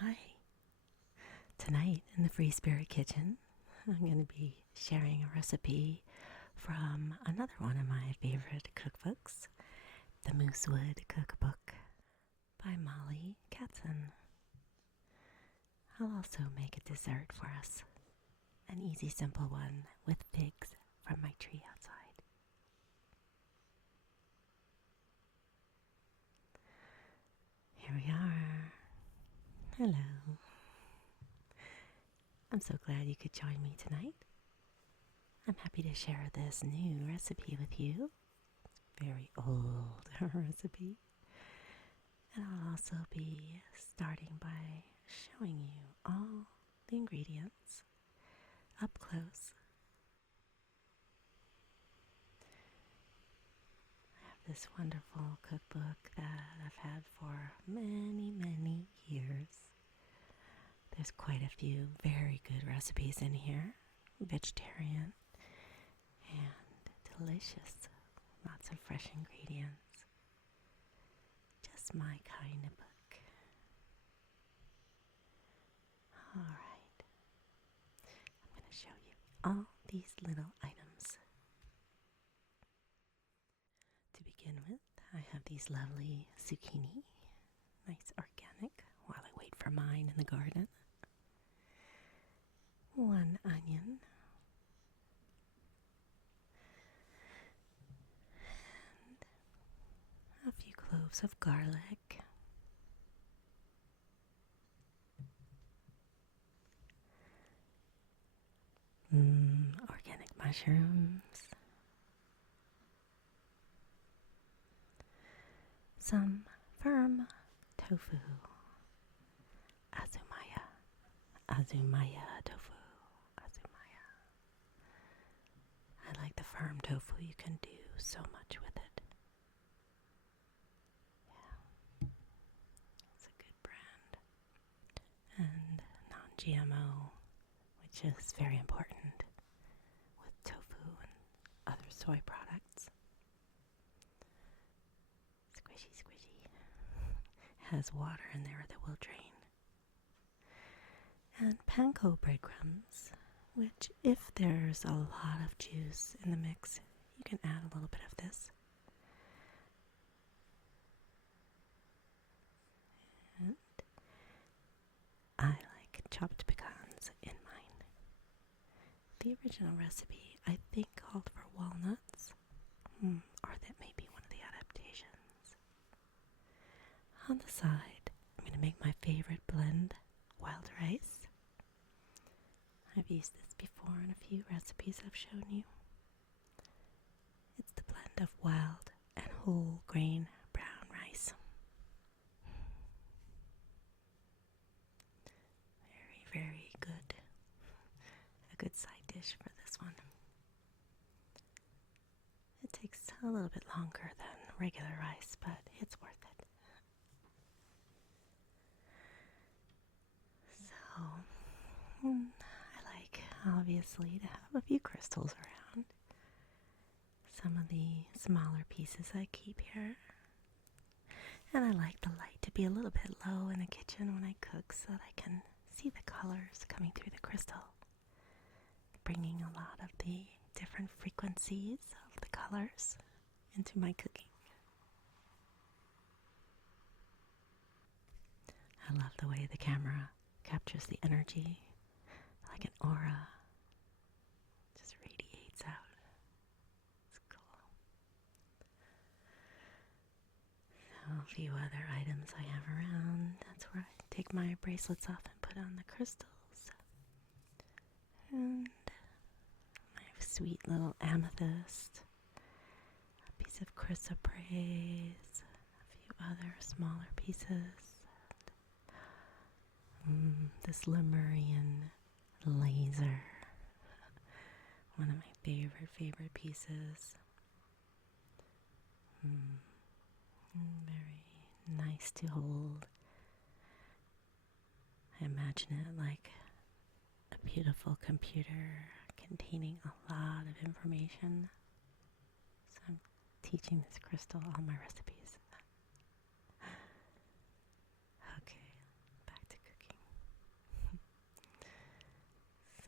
Hi. Tonight in the Free Spirit Kitchen, I'm going to be sharing a recipe from another one of my favorite cookbooks, the Moosewood Cookbook by Molly Katzen. I'll also make a dessert for us, an easy, simple one with figs from my tree outside. Here we are. Hello. I'm so glad you could join me tonight. I'm happy to share this new recipe with you. Very old recipe. And I'll also be starting by showing you all the ingredients up close. I have this wonderful cookbook that I've had for many, many years. There's quite a few very good recipes in here, vegetarian and delicious. Lots of fresh ingredients. Just my kind of book. Alright. I'm going to show you all these little items. To begin with, I have these lovely zucchini. Nice organic, while I wait for mine in the garden. 1 onion. And a few cloves of garlic. Organic mushrooms. Some firm tofu. Azumaya tofu. Azumaya. I like the firm tofu. You can do so much with it. Yeah. It's a good brand. And non-GMO, which is very important with tofu and other soy products. Squishy, squishy. It has water in there that will drain. And panko breadcrumbs, which if there's a lot of juice in the mix, you can add a little bit of this. And I like chopped pecans in mine. The original recipe, I think, called for walnuts, or that may be one of the adaptations. On the side, I'm going to make my favorite blend, wild rice. I've used this before in a few recipes I've shown you. It's the blend of wild and whole grain brown rice. Very, very good. A good side dish for this one. It takes a little bit longer than regular rice, but it's worth it. So, I like, obviously, to have a few crystals around. Some of the smaller pieces I keep here. And I like the light to be a little bit low in the kitchen when I cook so that I can see the colors coming through the crystal, bringing a lot of the different frequencies of the colors into my cooking. I love the way the camera captures the energy like an aura. Just radiates out. It's cool. So a few other items I have around. That's where I take my bracelets off and put on the crystals. And my sweet little amethyst. A piece of chrysoprase. A few other smaller pieces. This Lemurian laser. One of my favorite pieces. Very nice to hold. I imagine it like a beautiful computer containing a lot of information. So I'm teaching this crystal all my recipes. Okay, back to cooking.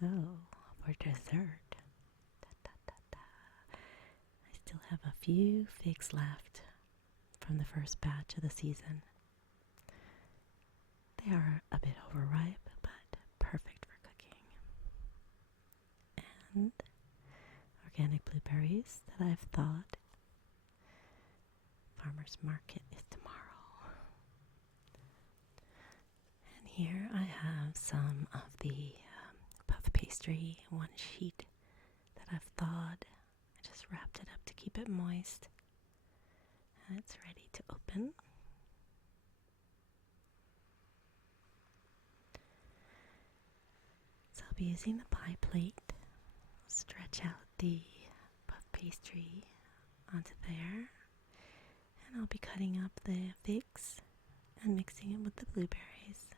So, for dessert, da, da, da, da, I still have a few figs left from the first batch of the season. They are a bit overripe, but perfect for cooking. And organic blueberries that I've thawed. Farmer's market is tomorrow. And here I have some of the puff pastry, one sheet that I've thawed. I just wrapped it up to keep it moist. And it's ready to open. So I'll be using the pie plate. Stretch out the puff pastry onto there. And I'll be cutting up the figs and mixing it with the blueberries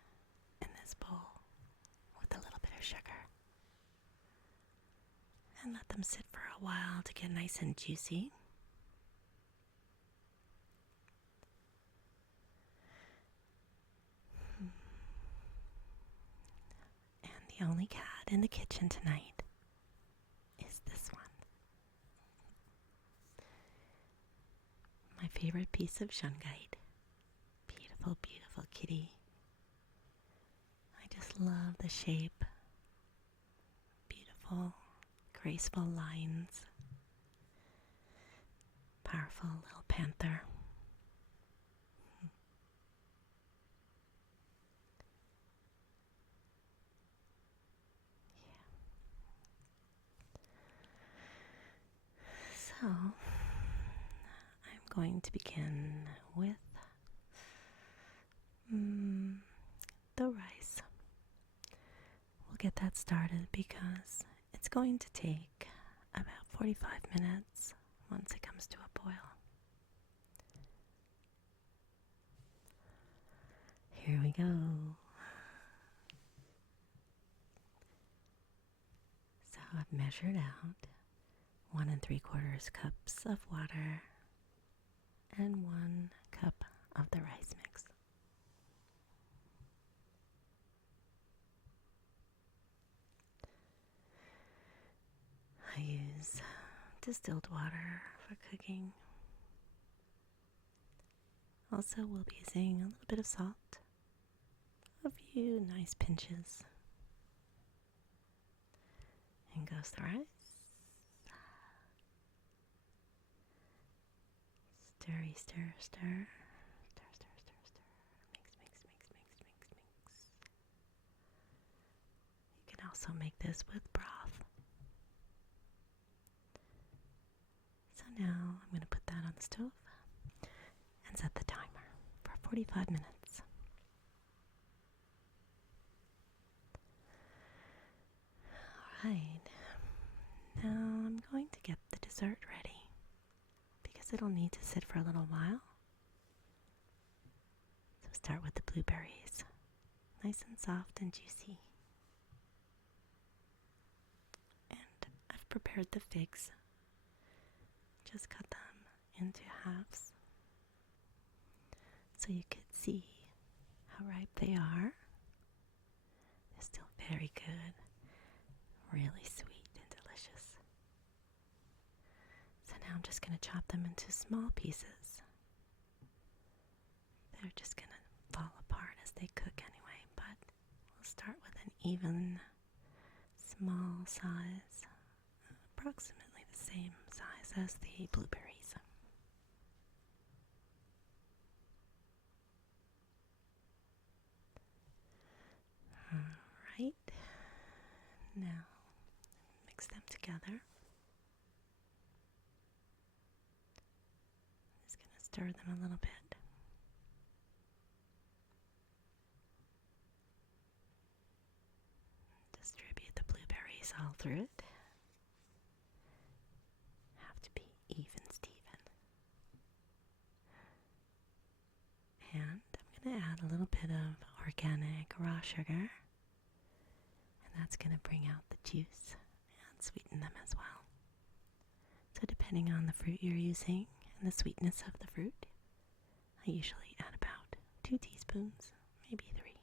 in this bowl with a little bit of sugar. And let them sit for a while to get nice and juicy. And the only cat in the kitchen tonight is this one. My favorite piece of shungite. Beautiful, beautiful kitty. I just love the shape. Beautiful, graceful lines. Powerful little panther. So, I'm going to begin with the rice. We'll get that started because it's going to take about 45 minutes once it comes to a boil. Here we go. So I've measured out 1 3/4 cups of water and 1 cup of the rice mix. I use distilled water for cooking. Also, we'll be using a little bit of salt, a few nice pinches. And goes the rice. Stirry, stir, stir. Stir, stir, stir, stir. Mix, mix, mix, mix, mix, mix. You can also make this with broth. So now I'm going to put that on the stove and set the timer for 45 minutes. Alright, now I'm going to get the dessert ready because it'll need to sit for a little while. So start with the blueberries, nice and soft and juicy. And I've prepared the figs. Just cut them into halves so you could see how ripe they are. They're still very good, really sweet and delicious. So now I'm just going to chop them into small pieces. They're just going to fall apart as they cook anyway, but we'll start with an even small size, approximately the same size as the blueberries. Alright, now mix them together. Just going to stir them a little bit. Distribute the blueberries all through it. Have to be even, Steven. And I'm going to add a little bit of organic raw sugar. And that's going to bring out the juice and sweeten them as well. So depending on the fruit you're using and the sweetness of the fruit, I usually add about 2 teaspoons, maybe 3.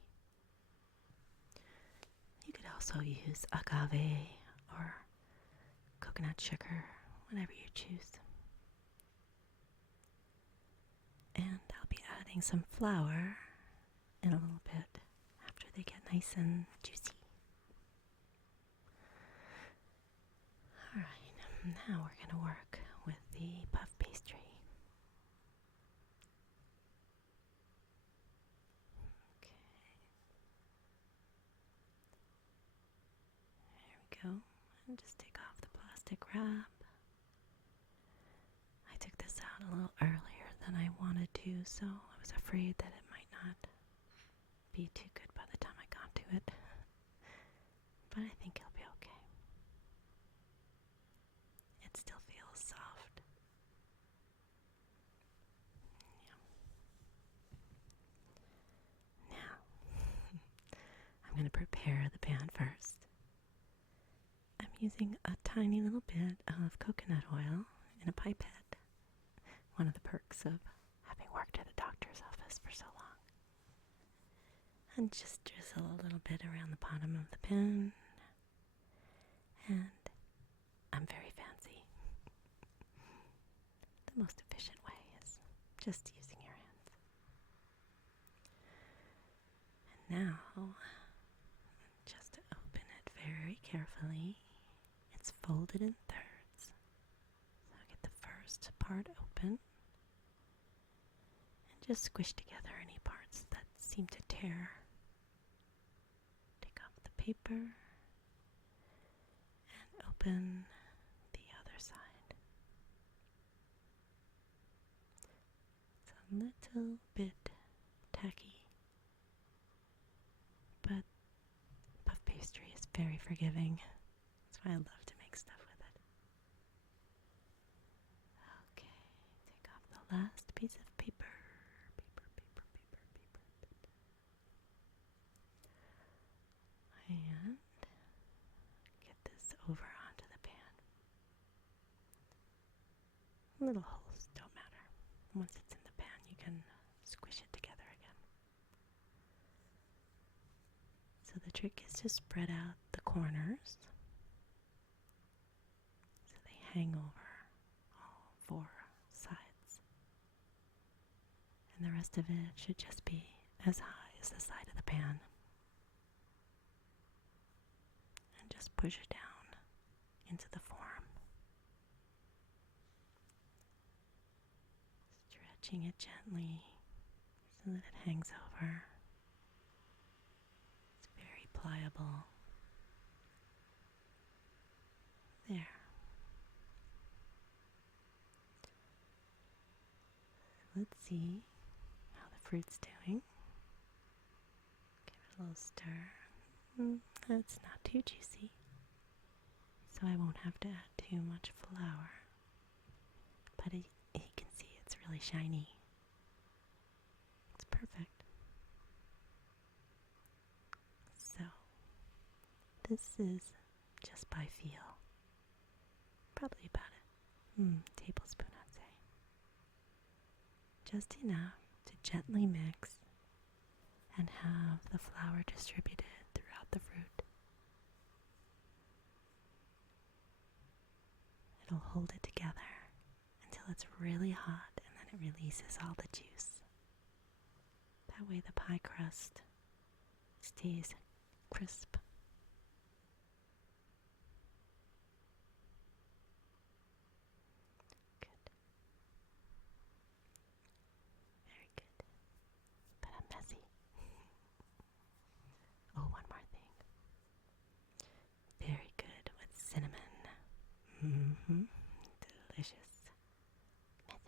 You could also use agave or coconut sugar, whatever you choose. And I'll be adding some flour in a little bit after they get nice and juicy. Alright, now we're going to work with the puff pastry. Okay. There we go. And just take off the plastic wrap. I took this out a little earlier than I wanted to, so I was afraid that it might not be too good by the time I got to it. But I think it'll be okay. It still feels soft. Yeah. Now, I'm going to prepare the pan first. I'm using a tiny little bit of coconut oil in a pipette. One of the perks of having worked at a doctor's office for so long. And just drizzle a little bit around the bottom of the pan. And I'm very fancy. The most efficient way is just using your hands. And now, just open it very carefully. It's folded in thirds. So I get the first part open. And just squish together any parts that seem to tear. Take off the paper. And open the other side. It's a little bit tacky, but puff pastry is very forgiving. That's why I love to make stuff with it. Okay, take off the last piece of paper. And get this over onto the pan. Little holes don't matter. Once it's in the pan, you can squish it together again. So the trick is to spread out the corners so they hang over all four sides. And the rest of it should just be as high as the side of the pan. And just push it down into the form. Stretching it gently so that it hangs over. It's very pliable. There. Let's see how the fruit's doing. Give it a little stir. It's not too juicy, so I won't have to add too much flour. But you can see it's really shiny. It's perfect. So, this is just by feel. Probably about a tablespoon, I'd say. Just enough to gently mix and have the flour distributed throughout the fruit. It'll hold it together until it's really hot, and then it releases all the juice. That way the pie crust stays crisp. Good. Very good. But I'm messy. Oh, one more thing. Very good with cinnamon. Delicious. Mess.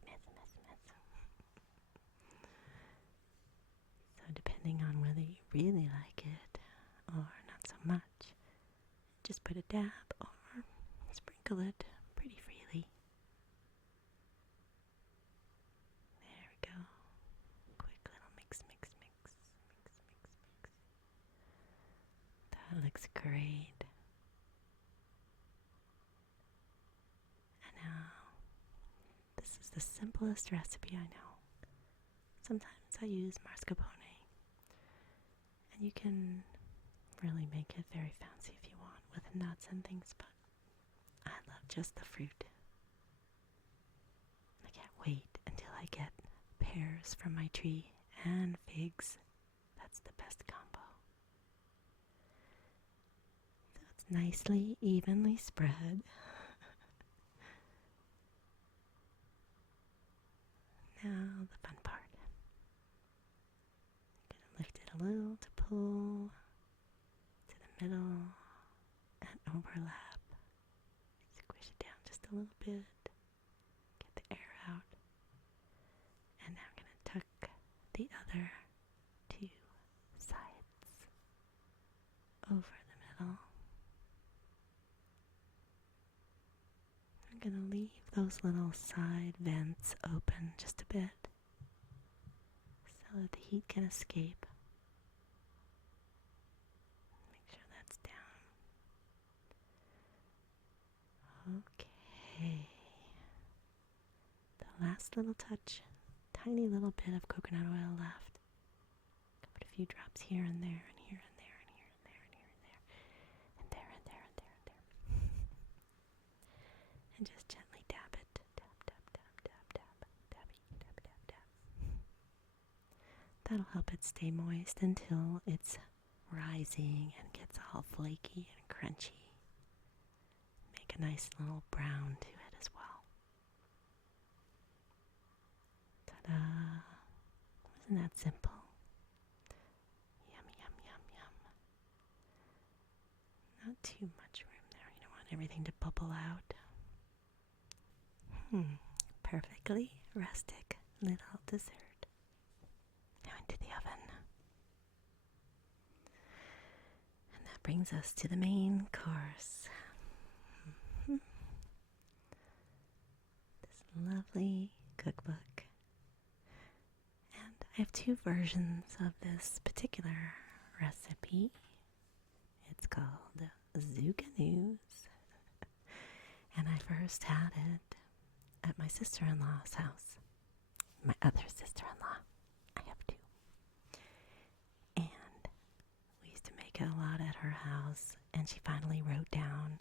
So depending on whether you really like it or not so much, just put a dab or sprinkle it pretty freely. There we go. Quick little mix. That looks great. And now, this is the simplest recipe I know. Sometimes I use mascarpone, and you can really make it very fancy if you want with nuts and things, but I love just the fruit. I can't wait until I get pears from my tree and figs. That's the best combo. So it's nicely, evenly spread. Now the fun part. I'm going to lift it a little to pull to the middle and overlap. Squish it down just a little bit. Get the air out. And now I'm going to tuck the other two sides over the middle. I'm going to leave those little side vents open just a bit so that the heat can escape. Make sure that's down. Okay. The last little touch, tiny little bit of coconut oil left. Put a few drops here and there and here and there and here and there and here and there and there and there and there and there. And just gently dab it. Dab, dab, dab, dab, dab, dabby, dab, dab, dab. That'll help it stay moist until it's rising and gets all flaky and crunchy. Make a nice little brown to it as well. Ta-da! Wasn't that simple? Yum, yum, yum, yum. Not too much room there. You don't want everything to bubble out. Perfectly rustic little dessert. Now into the oven. And that brings us to the main course. This lovely cookbook. And I have two versions of this particular recipe. It's called Zuccanoes. And I first had it at my sister-in-law's house. My other sister-in-law. I have two. And we used to make it a lot at her house, and she finally wrote down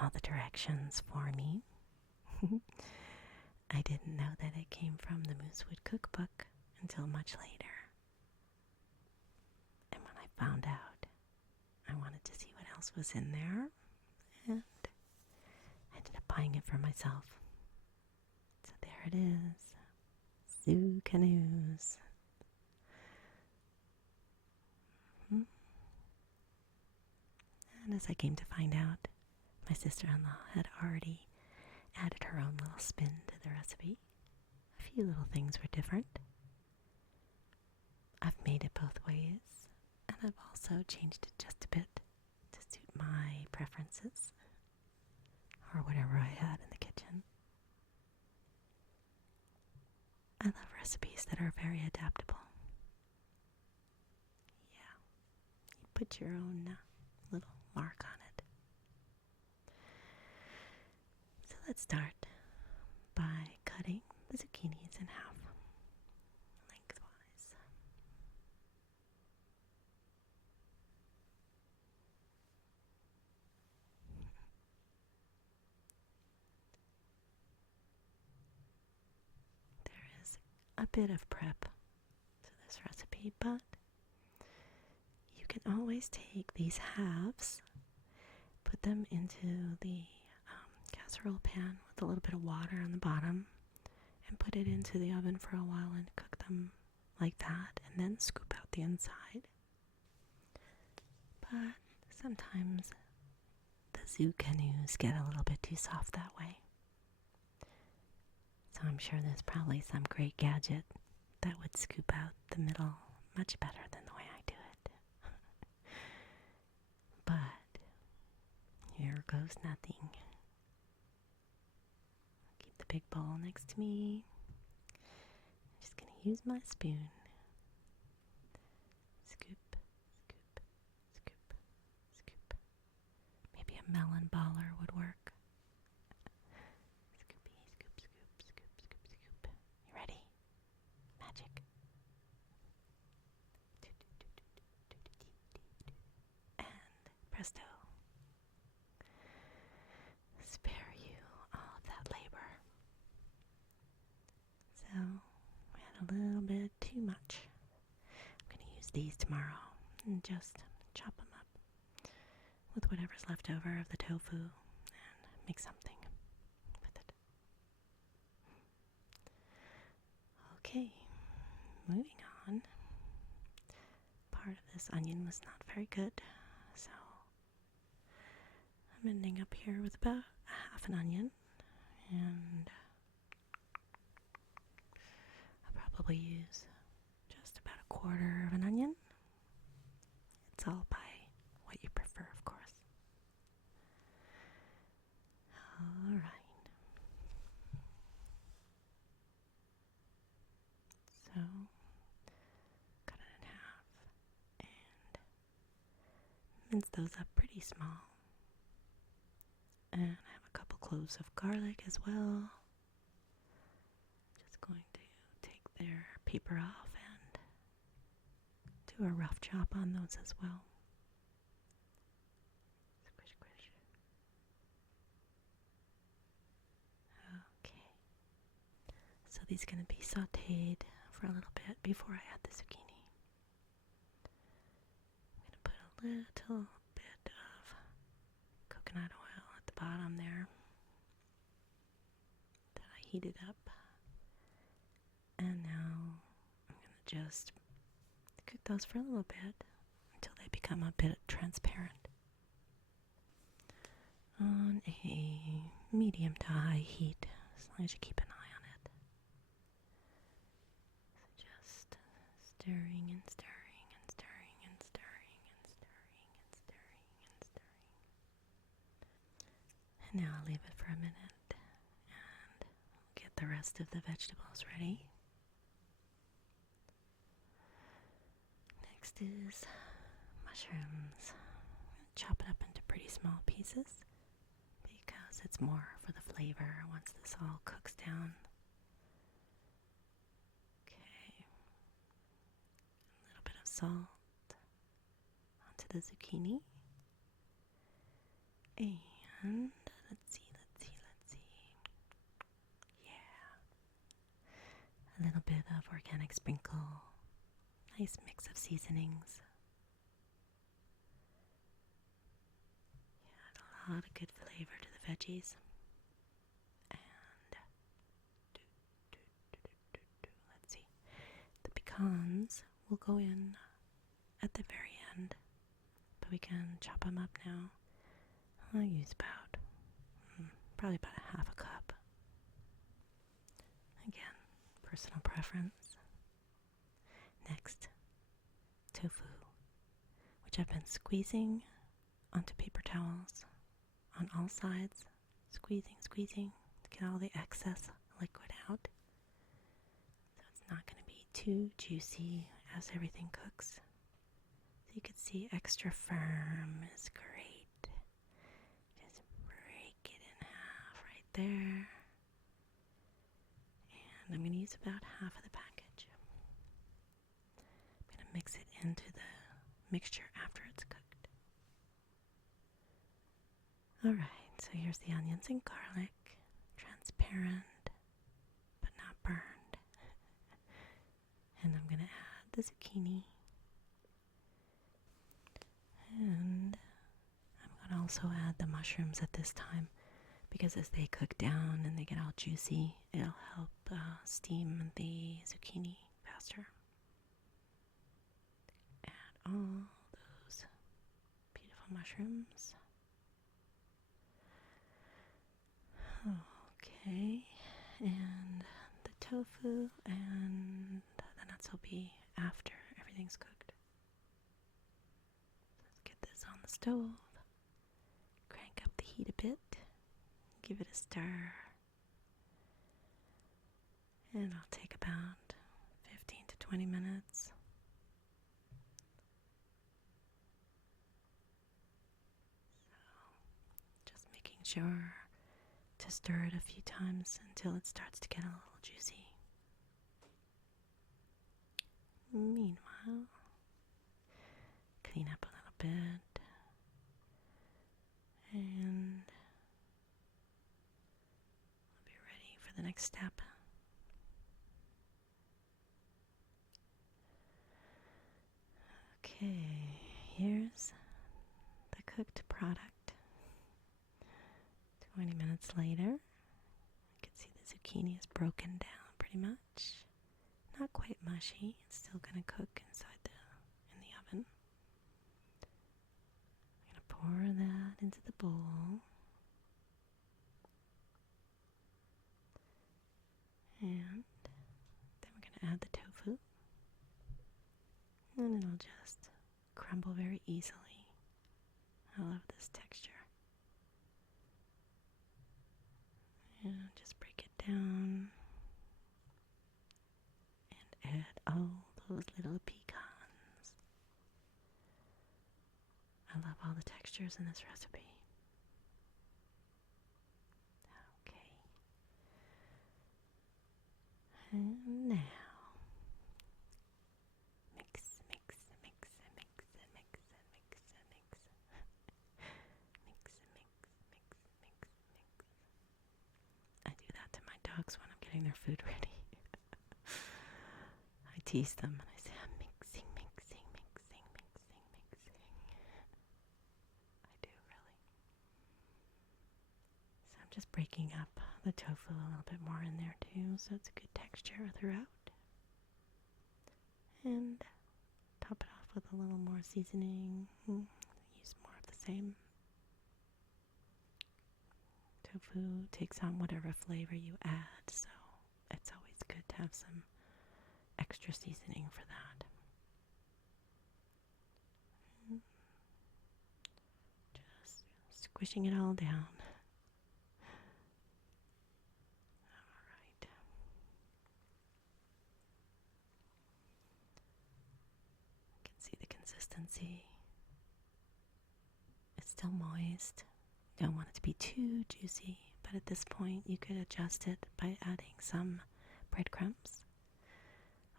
all the directions for me. I didn't know that it came from the Moosewood cookbook until much later. And when I found out, I wanted to see what else was in there, and I ended up buying it for myself. So there it is. Zuccanoes. And as I came to find out, my sister-in-law had already added her own little spin to the recipe. A few little things were different. I've made it both ways, and I've also changed it just a bit to suit my preferences, or whatever I had in the kitchen. I love recipes that are very adaptable. Yeah, you put your own little mark on it. So let's start by cutting the zucchinis in half, lengthwise. There is a bit of prep to this recipe, but you can always take these halves, put them into the casserole pan with a little bit of water on the bottom, and put it into the oven for a while and cook them like that, and then scoop out the inside. But sometimes the zuccanoes get a little bit too soft that way. So I'm sure there's probably some great gadget that would scoop out the middle much better than the way I do it. But here goes nothing. Keep the big bowl next to me. I'm just going to use my spoon. Scoop, scoop, scoop, scoop. Maybe a melon baller would work. Scoopy, scoop, scoop, scoop, scoop, scoop. You ready? Magic. presto. Spare you all of that labor. So, we had a little bit too much. I'm going to use these tomorrow and just chop them up with whatever's left over of the tofu and make something with it. Okay, moving on. Part of this onion was not very good, so I'm ending up here with about half an onion, and I'll probably use just about a quarter of an onion. It's all by what you prefer, of course. Alright. So, cut it in half and mince those up pretty small. And I have a couple cloves of garlic as well. Just going to take their paper off and do a rough chop on those as well. Squish, squish. Okay. So these are going to be sauteed for a little bit before I add the zucchini. I'm going to put a little bit of coconut oil at the bottom there that I heated up. And now I'm going to just cook those for a little bit until they become a bit transparent. On a medium to high heat, as long as you keep an eye on it. So just stirring and stirring and stirring and stirring and stirring and stirring and stirring. And now I'll leave it for a minute and get the rest of the vegetables ready. Next is mushrooms. Chop it up into pretty small pieces because it's more for the flavor once this all cooks down. Okay. A little bit of salt onto the zucchini. And let's see. Yeah. A little bit of organic sprinkle. Nice mix of seasonings. Yeah, a lot of good flavor to the veggies. And let's see. The pecans will go in at the very end, but we can chop them up now. I'll use probably about a half a cup. Again, personal preference. Next, tofu, which I've been squeezing onto paper towels on all sides, squeezing to get all the excess liquid out. So it's not going to be too juicy as everything cooks. So you can see extra firm is great. Just break it in half right there. And I'm going to use about half of the package. I'm going to mix it into the mixture after it's cooked. Alright, so here's the onions and garlic. Transparent, but not burned. And I'm going to add the zucchini. And I'm going to also add the mushrooms at this time, because as they cook down and they get all juicy, it'll help steam the zucchini faster. Add all those beautiful mushrooms. Okay, and the tofu and the nuts will be after everything's cooked. Let's get this on the stove. Crank up the heat a bit. Give it a stir. And it'll take about 15 to 20 minutes. So, just making sure to stir it a few times until it starts to get a little juicy. Meanwhile, clean up a little bit. cooked product. 20 minutes later, you can see the zucchini is broken down pretty much. Not quite mushy. It's still going to cook in the oven. I'm going to pour that into the bowl. And then we're going to add the tofu. And it'll just crumble very easily. I love this texture. And just break it down. And add all those little pecans. I love all the textures in this recipe. Okay. And now, mix, mix, mix, mix, mix, mix, mix. Mix, mix, mix, mix, mix. I do that to my dogs when I'm getting their food ready. I tease them and I say, I'm mixing, mixing, mixing, mixing, mixing. I do, really. So I'm just breaking up the tofu a little bit more in there too, so it's a good texture throughout. And top it off with a little more seasoning. Use more of the same. Tofu takes on whatever flavor you add, so it's always good to have some extra seasoning for that. Just squishing it all down. Alright. You can see the consistency. It's still moist. Don't want it to be too juicy, but at this point you could adjust it by adding some breadcrumbs,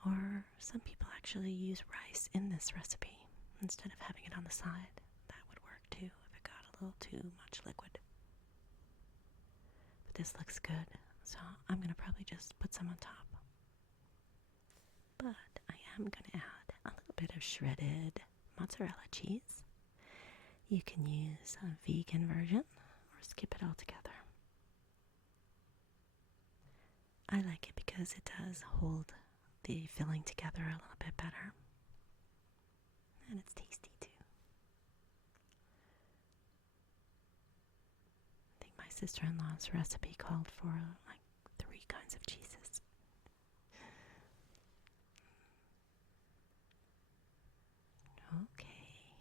or some people actually use rice in this recipe instead of having it on the side. That would work too if it got a little too much liquid. But this looks good, so I'm going to probably just put some on top. But I am going to add a little bit of shredded mozzarella cheese. You can use a vegan version or skip it altogether. I like it because it does hold the filling together a little bit better. And it's tasty too. I think my sister-in-law's recipe called for like 3 kinds of cheeses. Okay,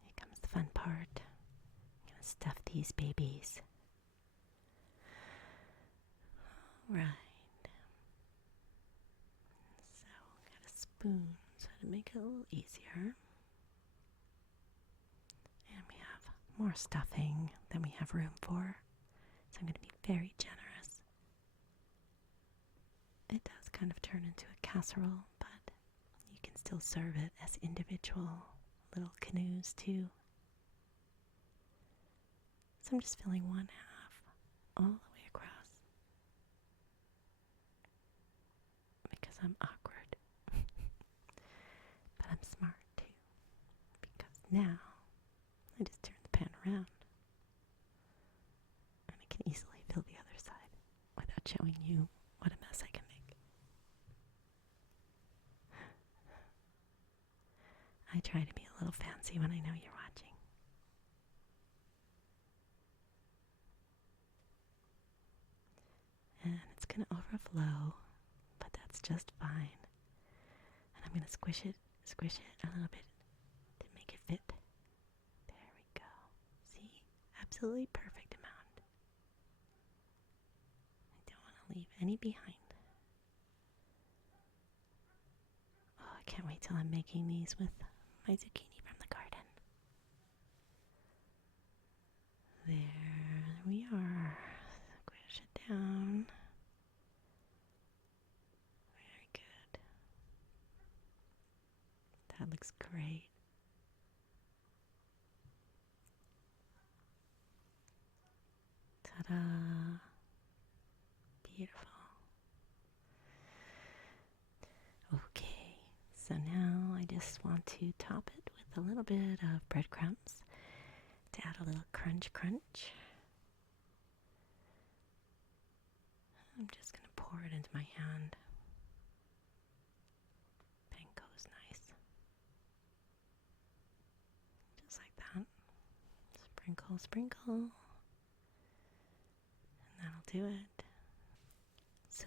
here comes the fun part. I'm going to stuff these babies. Alright. So, I got a spoon so to make it a little easier. And we have more stuffing than we have room for. So I'm going to be very generous. It does kind of turn into a casserole, but you can still serve it as individual little canoes too. So I'm just filling 1/2 all the way across. Because I'm awkward. But I'm smart too. Because now I just turn the pan around. And I can easily fill the other side without showing you what a mess I can make. I try to be a little fancy when I know you're watching. And it's going to overflow, but that's just fine. And I'm going to squish it a little bit to make it fit. There we go. See? Absolutely perfect amount. I don't want to leave any behind. Oh, I can't wait till I'm making these with my zucchini from the garden. There we are. Squish it down. Very good. That looks great. Ta-da! Beautiful. Okay, so now I just want to top it with a little bit of breadcrumbs to crunch, crunch. I'm just going to pour it into my hand. Panko's nice. Just like that. Sprinkle, sprinkle. And that'll do it. So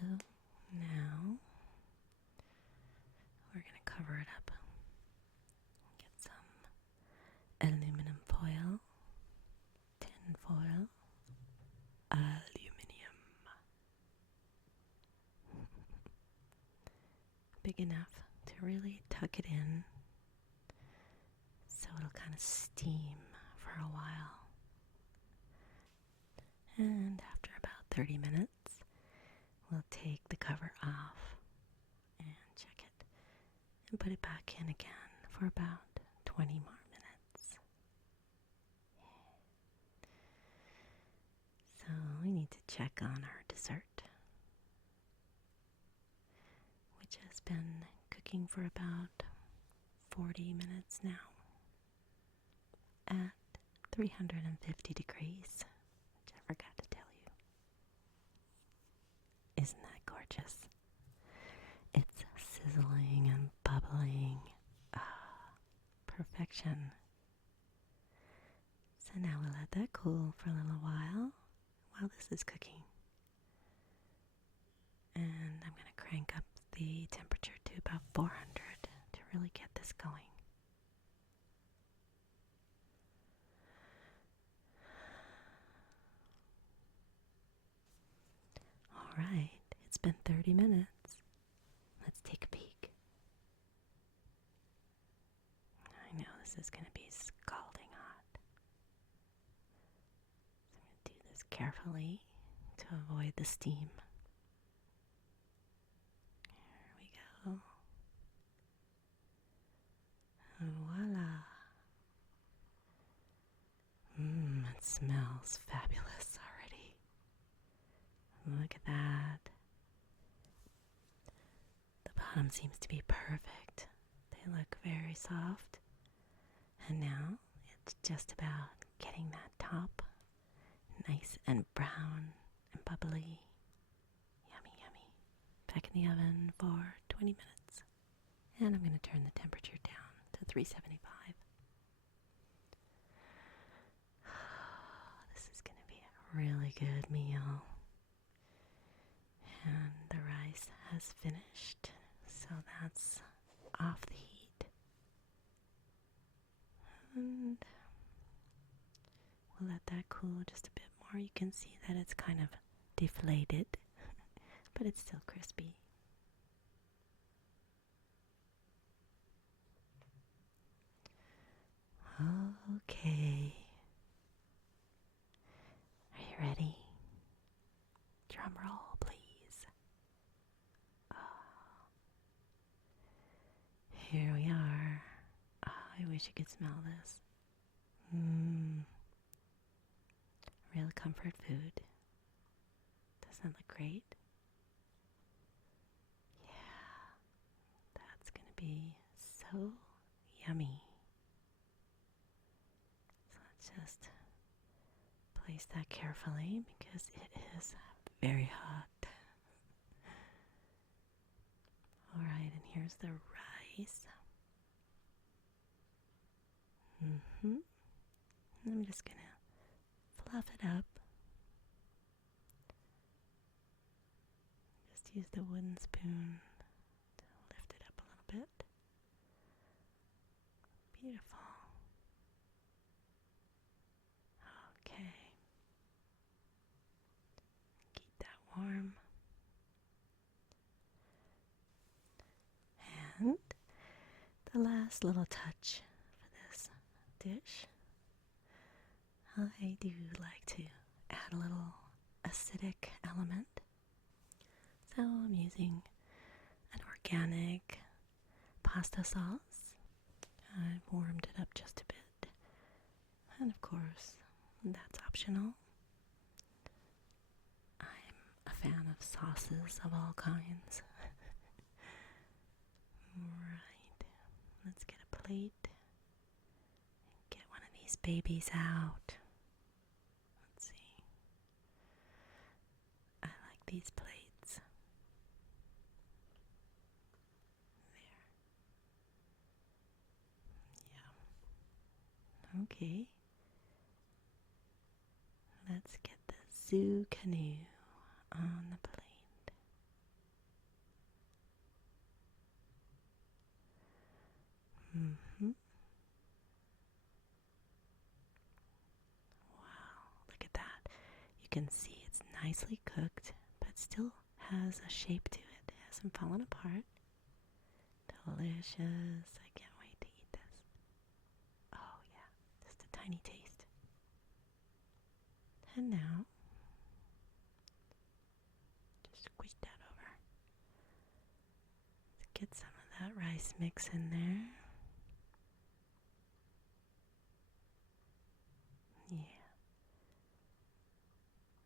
now we're going to cover it up. Get some aluminum foil, tin foil, aluminium. Big enough to really tuck it in so it'll kind of steam for a while. And after about 30 minutes, we'll take the cover off and check it and put it back in again for about 20 more minutes. So we need to check on our dessert, which has been cooking for about 40 minutes now at 350 degrees, which I forgot to tell you. Isn't that gorgeous? It's sizzling and bubbling. Ah, perfection. So now we'll let that cool for a little while this is cooking. And I'm going to crank up the temperature to about 400 to really get this going. Alright, it's been 30 minutes. Let's take a peek. I know this is going to be scalding hot. So I'm going to do this carefully to avoid the steam. Here we go. Voila. It smells fabulous already. Look at that. The bottom seems to be perfect. They look very soft. And now it's just about getting that top nice and brown and bubbly. Yummy, yummy. Back in the oven for 20 minutes. And I'm going to turn the temperature down to 375. This is going to be a really good meal. And the rice has finished, so that's off the heat. And we'll let that cool just a bit more. You can see that it's kind of deflated, but it's still crispy. Okay. Are you ready? Drum roll, please. Here we are. I wish you could smell this. Real comfort food. Doesn't that look great? Yeah. That's going to be so yummy. So let's just place that carefully because it is very hot. Alright, and here's the rice. I'm just going to fluff it up. Just use the wooden spoon to lift it up a little bit. Beautiful. Okay. Keep that warm. And the last little touch for this dish, I do like to add a little acidic element. So I'm using an organic pasta sauce. I've warmed it up just a bit. And of course, that's optional. I'm a fan of sauces of all kinds. Right, let's get a plate and get one of these babies out. these plates. There. Yeah. Okay. Let's get the zuccanoe on the plate. Mm-hmm. Wow, look at that. You can see it's nicely cooked, but still has a shape to it. It hasn't fallen apart. Delicious. I can't wait to eat this. Oh, yeah, just a tiny taste. And now, just squish that over. Let's get some of that rice mix in there. Yeah.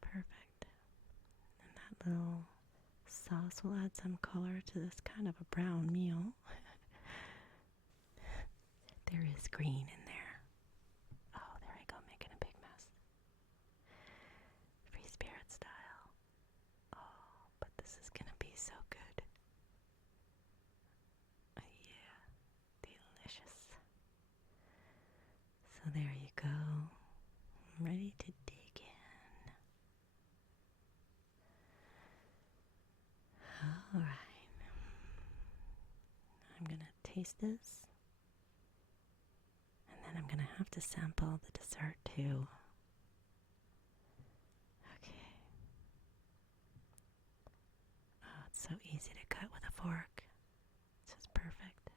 Perfect. And that little sauce will add some color to this kind of a brown meal. There is green in there. Oh, there I go, making a big mess. Free spirit style. Oh, but this is gonna be so good. Yeah, delicious. So there you go. I'm ready to dig in. Alright. I'm gonna taste this. And then I'm gonna have to sample the dessert too. Okay. Oh, it's so easy to cut with a fork. It's just perfect.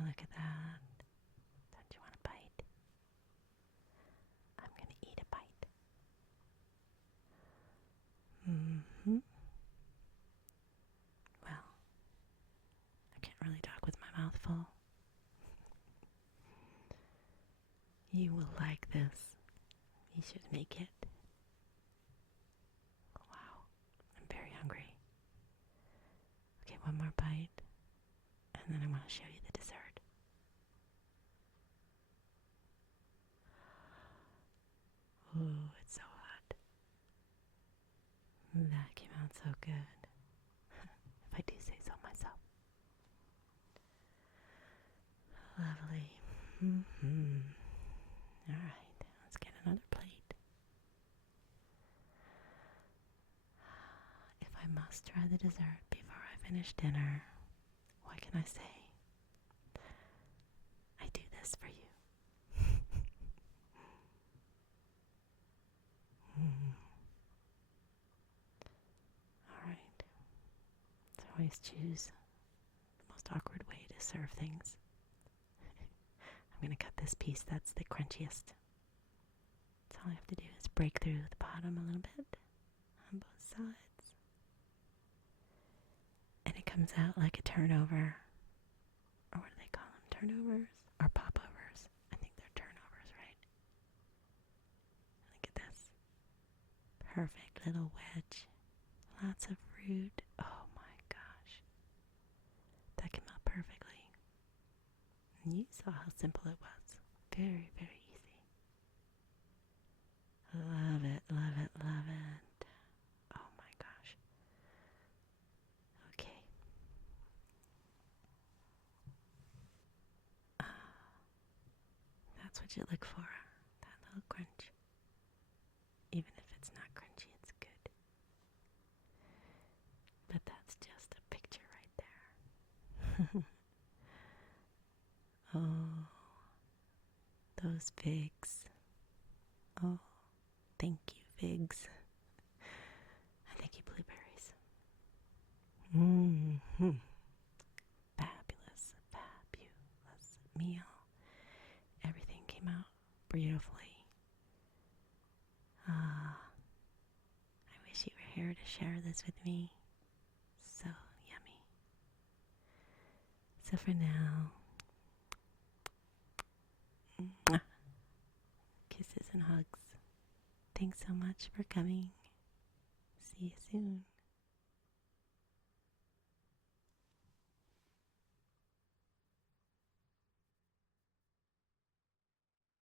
Look at that. Don't you want a bite? I'm gonna eat a bite. Mm-hmm. Well, I can't really talk with my mouth full. You will like this. You should make it. Wow, I'm very hungry. Okay, one more bite, and then I want to show you the dessert. Ooh, it's so hot. That came out so good. If I do say so myself. Lovely. Mm-hmm. Alright, let's get another plate. If I must try the dessert before I finish dinner, what can I say? I do this for you. Alright. So I always choose the most awkward way to serve things. I'm going to cut this piece that's the crunchiest. So all I have to do is break through the bottom a little bit on both sides. And it comes out like a turnover. Or what do they call them? Turnovers? Or popovers? I think they're turnovers, right? Look at this. Perfect little wedge. Lots of fruit. Oh my gosh. That came out perfectly. And you saw how simple it was. Very, very easy. Love it, love it, love it. Oh my gosh. Okay. That's what you look for. That little crunch. Even if it's not crunchy, it's good. But that's just a picture right there. Oh, those figs. Oh, thank you, figs. And thank you, blueberries. Mm-hmm. Fabulous, fabulous meal. Everything came out beautifully. I wish you were here to share this with me. So yummy. So for now, kisses and hugs. Thanks so much for coming. See you soon.